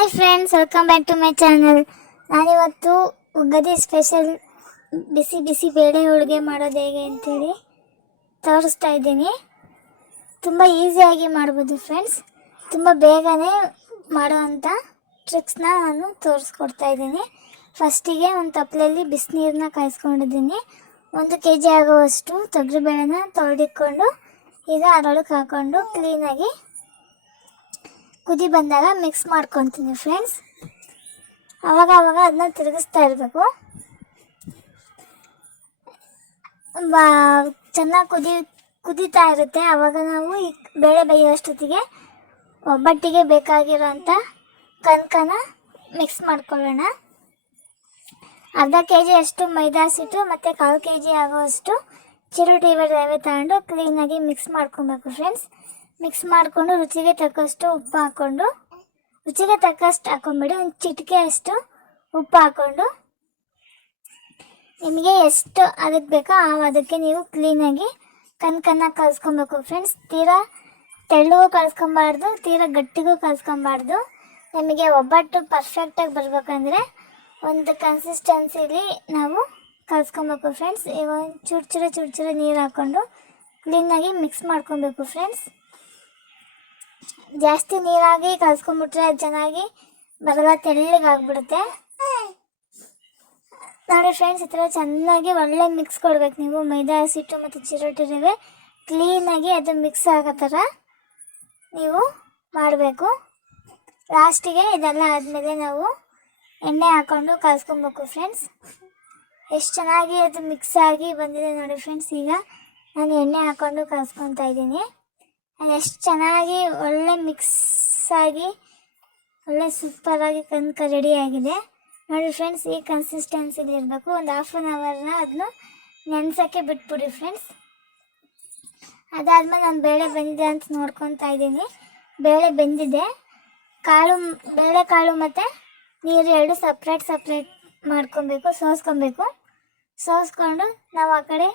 Hi friends welcome back to my channel ನಾನಿವತ್ತು Ugadi special ಬಿಸಿ ಬಿಸಿ ಬೇಳೆ ಹೋಳಿಗೆ ಮಾಡೋದು ಹೇಗೆ ಅಂತೇಳಿ ತೋರಿಸ್ತಾ ಇದ್ದೀನಿ. ತುಂಬ ಈಸಿಯಾಗಿ ಮಾಡ್ಬೋದು ಫ್ರೆಂಡ್ಸ್ ತುಂಬ ಬೇಗನೆ ಮಾಡೋವಂಥ ಟ್ರಿಕ್ಸ್ನ ನಾನು ತೋರಿಸ್ಕೊಡ್ತಾ ಇದ್ದೀನಿ. ಫಸ್ಟಿಗೆ ಒಂದು ತಪ್ಪಲಲ್ಲಿ ಬಿಸಿನೀರನ್ನ ಕಾಯಿಸ್ಕೊಂಡಿದ್ದೀನಿ. ಒಂದು ಕೆ ಜಿ ಆಗುವಷ್ಟು ತೊಗರಿಬೇಳೆನ ತೊಳೆದಿಟ್ಕೊಂಡು ಈಗ ಅದರೊಳಗೆ ಹಾಕ್ಕೊಂಡು ಕ್ಲೀನಾಗಿ ಕುದಿ ಬಂದಾಗ ಮಿಕ್ಸ್ ಮಾಡ್ಕೊತೀನಿ ಫ್ರೆಂಡ್ಸ್ ಅವಾಗ ಅವಾಗ ಅದನ್ನ ತಿರುಗಿಸ್ತಾ ಇರಬೇಕು. ಚೆನ್ನಾಗಿ ಕುದಿ, ಕುದೀತಾ ಇರುತ್ತೆ. ಆವಾಗ ನಾವು ಈ ಬೇಳೆ ಬೇಯೋಷ್ಟೊತ್ತಿಗೆ ಒಬ್ಬಟ್ಟಿಗೆ ಬೇಕಾಗಿರೋಂಥ ಕನಕನ ಮಿಕ್ಸ್ ಮಾಡ್ಕೊಳ್ಳೋಣ. ಅರ್ಧ ಕೆ ಜಿ ಅಷ್ಟು ಮೈದಾ ಸಿಟ್ಟು ಮತ್ತು ಕಾಲು ಕೆ ಜಿ ಆಗೋವಷ್ಟು ಚಿರುಟಿ ರವೆ ತಗೊಂಡು ಕ್ಲೀನಾಗಿ ಮಿಕ್ಸ್ ಮಾಡ್ಕೊಬೇಕು ಫ್ರೆಂಡ್ಸ್ ಮಿಕ್ಸ್ ಮಾಡಿಕೊಂಡು ರುಚಿಗೆ ತಕ್ಕಷ್ಟು ಉಪ್ಪು ಹಾಕ್ಕೊಂಡು, ರುಚಿಗೆ ತಕ್ಕಷ್ಟು ಹಾಕೊಂಬಿಡಿ, ಒಂದು ಚಿಟಿಕೆ ಅಷ್ಟು ಉಪ್ಪು ಹಾಕ್ಕೊಂಡು. ನಿಮಗೆ ಎಷ್ಟು ಅದಕ್ಕೆ ಬೇಕೋ ಆ ಅದಕ್ಕೆ ನೀವು ಕ್ಲೀನಾಗಿ ಕನ್ಕನ್ನ ಕಲಿಸ್ಕೊಬೇಕು ಫ್ರೆಂಡ್ಸ್ ತೀರಾ ತೆಳ್ಳಗೂ ಕಲಿಸ್ಕೊಬಾರ್ದು, ತೀರಾ ಗಟ್ಟಿಗೂ ಕಲಿಸ್ಕೊಬಾರ್ದು. ನಿಮಗೆ ಒಬ್ಬಟ್ಟು ಪರ್ಫೆಕ್ಟಾಗಿ ಬರಬೇಕಂದ್ರೆ ಒಂದು ಕನ್ಸಿಸ್ಟೆನ್ಸಿಲಿ ನಾವು ಕಲಿಸ್ಕೊಬೇಕು ಫ್ರೆಂಡ್ಸ್ ಈಗ ಒಂದು ಚೂರು ಚೂರು ಚೂರು ನೀರು ಹಾಕ್ಕೊಂಡು ಕ್ಲೀನಾಗಿ ಮಿಕ್ಸ್ ಮಾಡ್ಕೊಬೇಕು ಫ್ರೆಂಡ್ಸ್ ಜಾಸ್ತಿ ನೀರಾಗಿ ಕಲ್ಸ್ಕೊಂಡ್ಬಿಟ್ರೆ ಅದು ಚೆನ್ನಾಗಿ ಬರಲ ತೆಳ್ಳಗಾಗ್ಬಿಡುತ್ತೆ ನೋಡಿ ಫ್ರೆಂಡ್ಸ್ ಈ ಥರ ಚೆನ್ನಾಗಿ ಒಳ್ಳೆ ಮಿಕ್ಸ್ ಕೊಡ್ಬೇಕು ನೀವು. ಮೈದಾ ಹಸಿಟ್ಟು ಮತ್ತು ಚಿರೋಟಿ ರವೆ ಕ್ಲೀನಾಗಿ ಅದು ಮಿಕ್ಸ್ ಆಗೋ ಥರ ನೀವು ಮಾಡಬೇಕು. ಲಾಸ್ಟಿಗೆ ಇದೆಲ್ಲ ಆದಮೇಲೆ ನಾವು ಎಣ್ಣೆ ಹಾಕ್ಕೊಂಡು ಕಲ್ಸ್ಕೊಬೇಕು ಫ್ರೆಂಡ್ಸ್ ಎಷ್ಟು ಚೆನ್ನಾಗಿ ಅದು ಮಿಕ್ಸ್ ಆಗಿ ಬಂದಿದೆ ನೋಡಿ ಫ್ರೆಂಡ್ಸ್ ಈಗ ನಾನು ಎಣ್ಣೆ ಹಾಕ್ಕೊಂಡು ಕಲ್ಸ್ಕೊತಾ ಇದ್ದೀನಿ. ಎಷ್ಟು ಚೆನ್ನಾಗಿ ಒಳ್ಳೆ ಮಿಕ್ಸ್ ಆಗಿ, ಒಳ್ಳೆ ಸೂಪರಾಗಿ ರೆಡಿ ಆಗಿದೆ. ನೋಡಿ ಫ್ರೆಂಡ್ಸ್ ಈ ಕನ್ಸಿಸ್ಟೆನ್ಸಿಲಿ ಇರಬೇಕು. ಒಂದು ಹಾಫ್ ಆನ್ ಅವರ್ನ ಅದನ್ನು ನೆನೆಸೋಕ್ಕೆ ಬಿಟ್ಬಿಡಿ ಫ್ರೆಂಡ್ಸ್ ಅದಾದಮೇಲೆ ನಾನು ಬೇಳೆ ಬೆಂದಿದೆ ಅಂತ ನೋಡ್ಕೊತಾ ಇದ್ದೀನಿ. ಬೇಳೆ ಬೆಂದಿದೆ. ಕಾಳು, ಬೇಳೆ ಕಾಳು ಮತ್ತು ನೀರು ಎರಡು ಸಪ್ರೇಟ್ ಸಪ್ರೇಟ್ ಮಾಡ್ಕೊಬೇಕು, ಸೋಸ್ಕೊಬೇಕು. ಸೋಸ್ಕೊಂಡು ನಾವು ಆ ಕಡೆ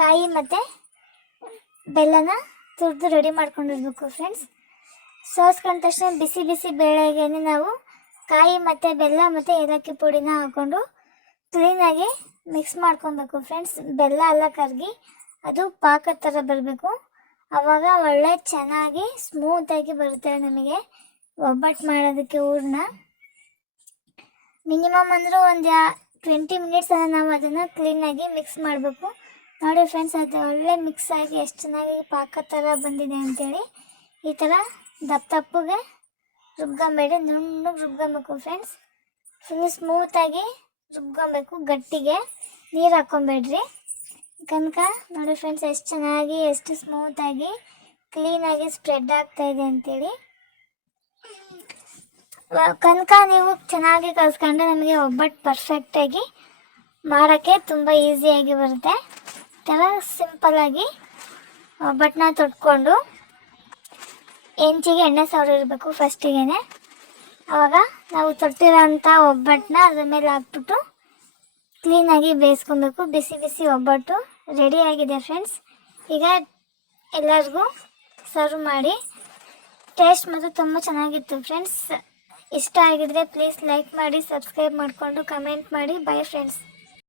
ಕಾಯಿ ಮತ್ತು ಬೆಲ್ಲನ ತುರಿದು ರೆಡಿ ಮಾಡ್ಕೊಂಡಿರ್ಬೇಕು ಫ್ರೆಂಡ್ಸ್ ಸೋಸ್ಕೊಂಡ ತಕ್ಷಣ ಬಿಸಿ ಬಿಸಿ ಬೇಳೆಗೆ ನಾವು ಕಾಯಿ ಮತ್ತು ಬೆಲ್ಲ ಮತ್ತು ಏಲಕ್ಕಿ ಪುಡಿನ ಹಾಕ್ಕೊಂಡು ಕ್ಲೀನಾಗಿ ಮಿಕ್ಸ್ ಮಾಡ್ಕೊಬೇಕು ಫ್ರೆಂಡ್ಸ್ ಬೆಲ್ಲ ಎಲ್ಲ ಕರಗಿ ಅದು ಪಾಕದ ಥರ ಬರಬೇಕು. ಆವಾಗ ಒಳ್ಳೆ ಚೆನ್ನಾಗಿ ಸ್ಮೂತಾಗಿ ಬರುತ್ತೆ ನಮಗೆ ಒಬ್ಬಟ್ಟು ಮಾಡೋದಕ್ಕೆ ಹೂರ್ಣ ಮಿನಿಮಮ್ ಅಂದರೂ ಒಂದು ಟ್ವೆಂಟಿ ಮಿನಿಟ್ಸ್ ನಾವು ಅದನ್ನು ಕ್ಲೀನಾಗಿ ಮಿಕ್ಸ್ ಮಾಡಬೇಕು. ನೋಡಿ ಫ್ರೆಂಡ್ಸ್ ಅದು ಒಳ್ಳೆ ಮಿಕ್ಸ್ ಆಗಿ ಎಷ್ಟು ಚೆನ್ನಾಗಿ ಪಾಕ ಥರ ಬಂದಿದೆ ಅಂತೇಳಿ. ಈ ಥರ ದಪ್ಪ ದಪ್ಪಗೆ ರುಬ್ಕೊಂಬೇಡಿ, ನುಣ್ಣಗೆ ರುಬ್ಕೊಬೇಕು ಫ್ರೆಂಡ್ಸ್ ಫುಲ್ ಸ್ಮೂತಾಗಿ ರುಬ್ಕೊಬೇಕು ಗಟ್ಟಿಗೆ. ನೀರು ಹಾಕ್ಕೊಬೇಡ್ರಿ ಕನಕ, ನೋಡಿ ಫ್ರೆಂಡ್ಸ್ ಎಷ್ಟು ಚೆನ್ನಾಗಿ, ಎಷ್ಟು ಸ್ಮೂತಾಗಿ ಕ್ಲೀನಾಗಿ ಸ್ಪ್ರೆಡ್ ಆಗ್ತಾ ಇದೆ ಅಂತೇಳಿ. ಕನಕ, ನೀವು ಚೆನ್ನಾಗಿ ಕಲ್ಸ್ಕೊಂಡ್ರೆ ನಮಗೆ ಒಬ್ಬಟ್ಟು ಪರ್ಫೆಕ್ಟಾಗಿ ಮಾಡೋಕ್ಕೆ ತುಂಬ ಈಸಿಯಾಗಿ ಬರುತ್ತೆ. ಥರ ಸಿಂಪಲ್ಲಾಗಿ ಒಬ್ಬಟ್ಟನ್ನ ತೊಟ್ಕೊಂಡು ಹೆಂಚಿಗೆ ಎಣ್ಣೆ ಇರಬೇಕು ಫಸ್ಟಿಗೆ ಆವಾಗ ನಾವು ತೊಟ್ಟಿರೋಂಥ ಒಬ್ಬಟ್ಟನ್ನ ಅದ್ರ ಮೇಲೆ ಹಾಕ್ಬಿಟ್ಟು ಕ್ಲೀನಾಗಿ ಬೇಯಿಸ್ಕೊಬೇಕು. ಬಿಸಿ ಬಿಸಿ ಒಬ್ಬಟ್ಟು ರೆಡಿಯಾಗಿದೆ ಫ್ರೆಂಡ್ಸ್ ಈಗ ಎಲ್ಲರಿಗೂ ಸರ್ವ್ ಮಾಡಿ ಟೇಸ್ಟ್ ಮತ್ತು ತುಂಬ ಚೆನ್ನಾಗಿತ್ತು ಫ್ರೆಂಡ್ಸ್ ಇಷ್ಟ ಆಗಿದ್ರೆ ಪ್ಲೀಸ್ ಲೈಕ್ ಮಾಡಿ ಸಬ್ಸ್ಕ್ರೈಬ್ ಮಾಡಿಕೊಂಡು ಕಮೆಂಟ್ ಮಾಡಿ. Bye friends